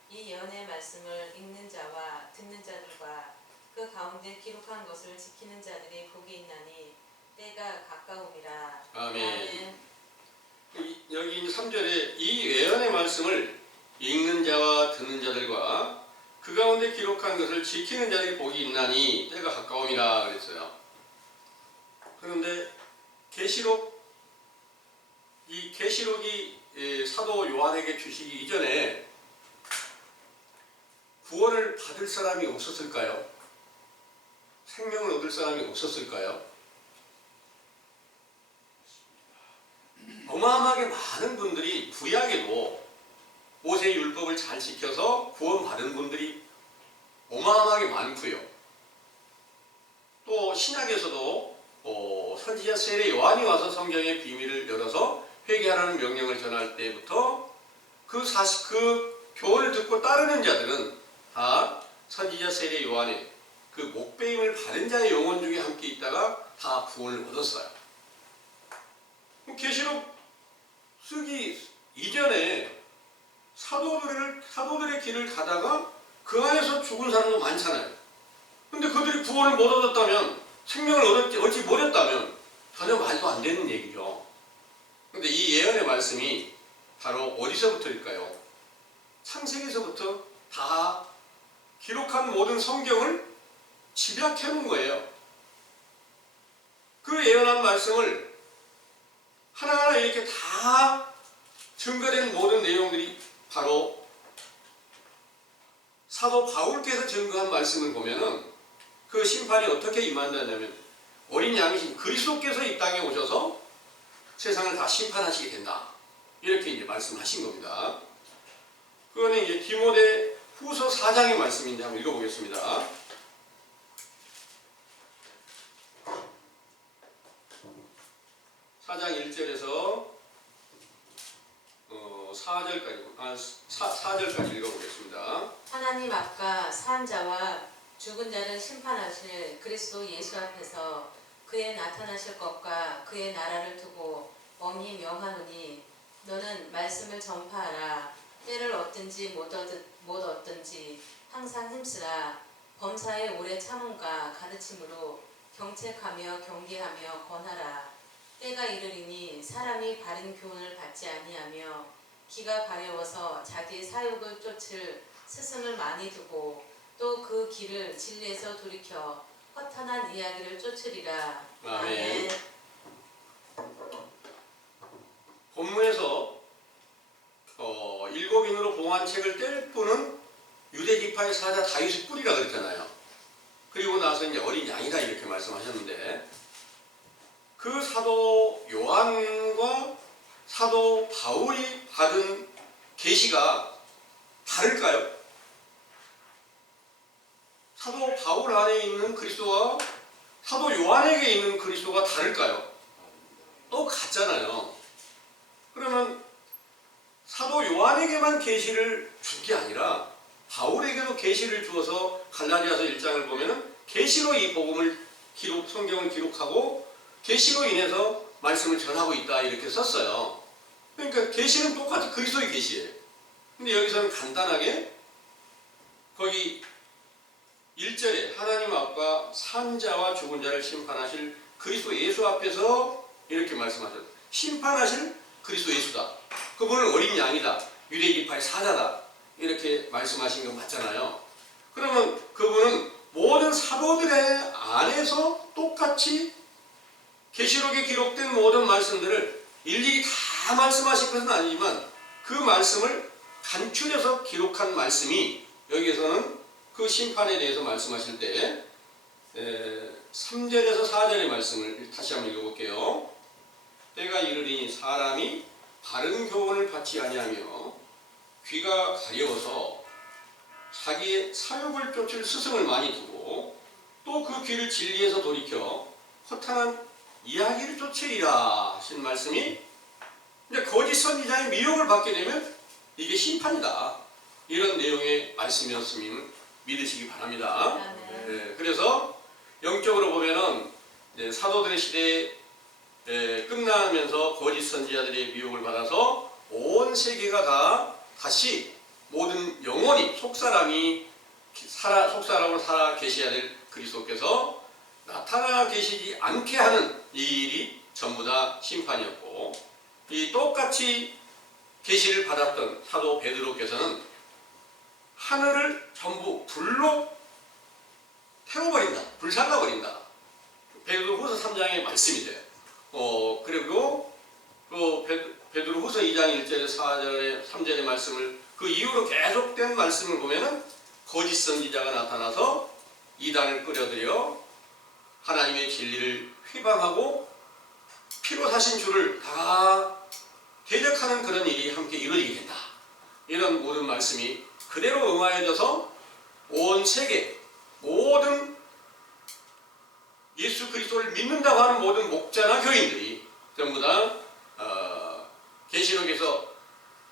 이 예언의 말씀을 읽는 자와 듣는 자들과 그 가운데 기록한 것을 지키는 자들이 복이 있나니 때가 가까움이라. 아멘. 여기 3절에 이 예언의 말씀을 읽는 자와 듣는 자들과 그 가운데 기록한 것을 지키는 자들이 복이 있나니 때가 가까움이라 그랬어요. 그런데 계시록이 사도 요한에게 주시기 이전에 구원을 받을 사람이 없었을까요? 생명을 얻을 사람이 없었을까요? 어마어마하게 많은 분들이 구약에도 모세의 율법을 잘 지켜서 구원받은 분들이 어마어마하게 많고요. 또 신약에서도 선지자 세례 요한이 와서 성경의 비밀을 열어서 회개하라는 명령을 전할 때부터 그 교훈을 듣고 따르는 자들은 다 선지자 세례 요한의 그 목배임을 받은 자의 영혼 중에 함께 있다가 다 구원을 얻었어요. 계시록 쓰기 이전에 사도들의 길을 가다가 그 안에서 죽은 사람도 많잖아요. 근데 그들이 구원을 못 얻었다면, 생명을 얻지 못했다면 전혀 말도 안 되는 얘기죠. 근데 이 예언의 말씀이 바로 어디서부터일까요? 창세기에서부터 다 기록한 모든 성경을 집약해 놓은 거예요. 그 예언한 말씀을 하나하나 이렇게 다 증거된 모든 내용들이 바로 사도 바울께서 증거한 말씀을 보면은 그 심판이 어떻게 임한다냐면 어린 양이신 그리스도께서 이 땅에 오셔서 세상을 다 심판하시게 된다. 이렇게 이제 말씀하신 겁니다. 그거는 이제 디모데 후서 4장의 말씀인데 한번 읽어보겠습니다. 4장 1절에서 4절까지 읽어보겠습니다. 하나님 앞과 산 자와 죽은 자를 심판하실 그리스도 예수 앞에서 그의 나타나실 것과 그의 나라를 두고 엄히 명하노니 너는 말씀을 전파하라. 때를 얻든지 못 얻든지 항상 힘쓰라. 범사의 오래 참음과 가르침으로 경책하며 경계하며 권하라. 때가 이르리니 사람이 바른 교훈을 받지 아니하며 기가 가려워서 자기 사욕을 쫓을 스승을 많이 두고 또 그 길을 진리에서 돌이켜 허탄한 이야기를 쫓으리라. 아멘. 본문에서 일곱인으로 봉한 책을 뗄 분은 유대 지파의 사자 다윗의 뿔이라 그랬잖아요. 그리고 나서 이제 어린 양이다 이렇게 말씀하셨는데 그 사도 요한과 사도 바울이 받은 계시가 다를까요? 사도 바울 안에 있는 그리스도와 사도 요한에게 있는 그리스도가 다를까요? 똑같잖아요. 그러면 사도 요한에게만 계시를 준 게 아니라 바울에게도 계시를 주어서 갈라디아서 1장을 보면은 계시로 이 복음을 성경을 기록하고 계시로 인해서 말씀을 전하고 있다 이렇게 썼어요. 그러니까 계시는 똑같이 그리스도의 계시예요. 근데 여기서는 간단하게 거기 1절에 하나님 앞과 산 자와 죽은 자를 심판하실 그리스도 예수 앞에서 이렇게 말씀하셨어요. 심판하실 그리스도 예수다. 그분은 어린 양이다. 유대 지파의 사자다. 이렇게 말씀하신 거 맞잖아요. 그러면 그분은 모든 사도들의 안에서 똑같이 계시록에 기록된 모든 말씀들을 일일이 다 말씀하실 것은 아니지만 그 말씀을 간추려서 기록한 말씀이 여기에서는 그 심판에 대해서 말씀하실 때 3절에서 4절의 말씀을 다시 한번 읽어볼게요. 때가 이르리니 사람이 바른 교훈을 받지 아니하며 귀가 가려워서 자기의 사욕을 쫓을 스승을 많이 두고 또 그 귀를 진리에서 돌이켜 허탄한 이야기를 쫓으리라 하신 말씀이 이제 거짓 선지자의 미혹을 받게 되면 이게 심판이다. 이런 내용의 말씀이었으면 믿으시기 바랍니다. 네, 그래서 영적으로 보면은 사도들의 시대에 끝나면서 거짓 선지자들의 미혹을 받아서 온 세계가 다 다시 모든 영혼이 속사람으로 살아 계셔야 될 그리스도께서 나타나 계시지 않게 하는 이 일이 전부 다 심판이었고, 이 똑같이 계시를 받았던 사도 베드로께서는 하늘을 전부 불로 태워버린다, 불살라버린다. 베드로후서 3장의 말씀이 돼요. 그리고 또 베드로후서 2장 1절에 4절에 3절의 말씀을 그 이후로 계속된 말씀을 보면은 거짓 선지자가 나타나서 이단을 끌어들여 하나님의 진리를 휘방하고 피로 사신 주를 다 대적하는 그런 일이 함께 이루어지게 된다. 이런 모든 말씀이 그대로 응하여져서 온 세계 모든 예수 그리스도를 믿는다고 하는 모든 목자나 교인들이 전부 다 계시록에서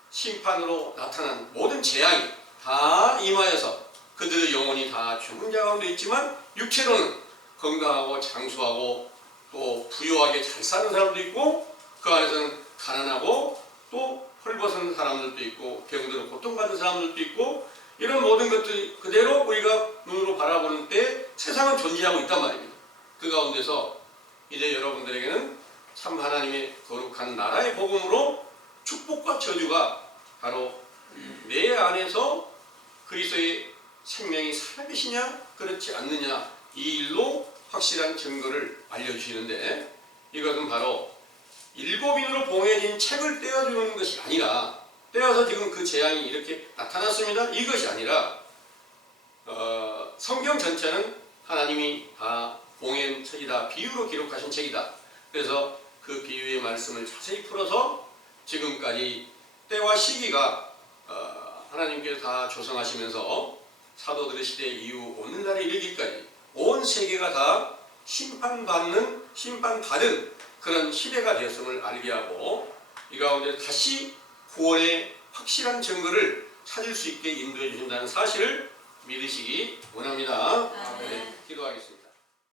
심판으로 나타난 모든 재앙이 다 임하여서 그들의 영혼이 다 죽은 자 가운데 있지만 육체로는 건강하고 장수하고 또 부유하게 잘 사는 사람도 있고 그 안에서는 가난하고 또 헐벗은 사람들도 있고 병들어 고통받는 사람들도 있고 이런 모든 것들이 그대로 우리가 눈으로 바라보는 때 세상은 존재하고 있단 말입니다. 그 가운데서 이제 여러분들에게는 참 하나님의 거룩한 나라의 복음으로 축복과 저주가 바로 내 안에서 그리스도의 생명이 살아계시냐 그렇지 않느냐 이 일로 확실한 증거를 알려주시는데 이것은 바로 일곱인으로 봉해진 책을 떼어주는 것이 아니라 떼어서 지금 그 재앙이 이렇게 나타났습니다. 이것이 아니라 성경 전체는 하나님이 다 봉해온 책이다. 비유로 기록하신 책이다. 그래서 그 비유의 말씀을 자세히 풀어서 지금까지 때와 시기가 하나님께서 다 조성하시면서 사도들의 시대 이후 오늘날에 이르기까지 온 세계가 다 심판받은 그런 시대가 되었음을 알게 하고 이 가운데 다시 구원의 확실한 증거를 찾을 수 있게 인도해 주신다는 사실을 믿으시기 원합니다. 아멘. 네, 기도하겠습니다.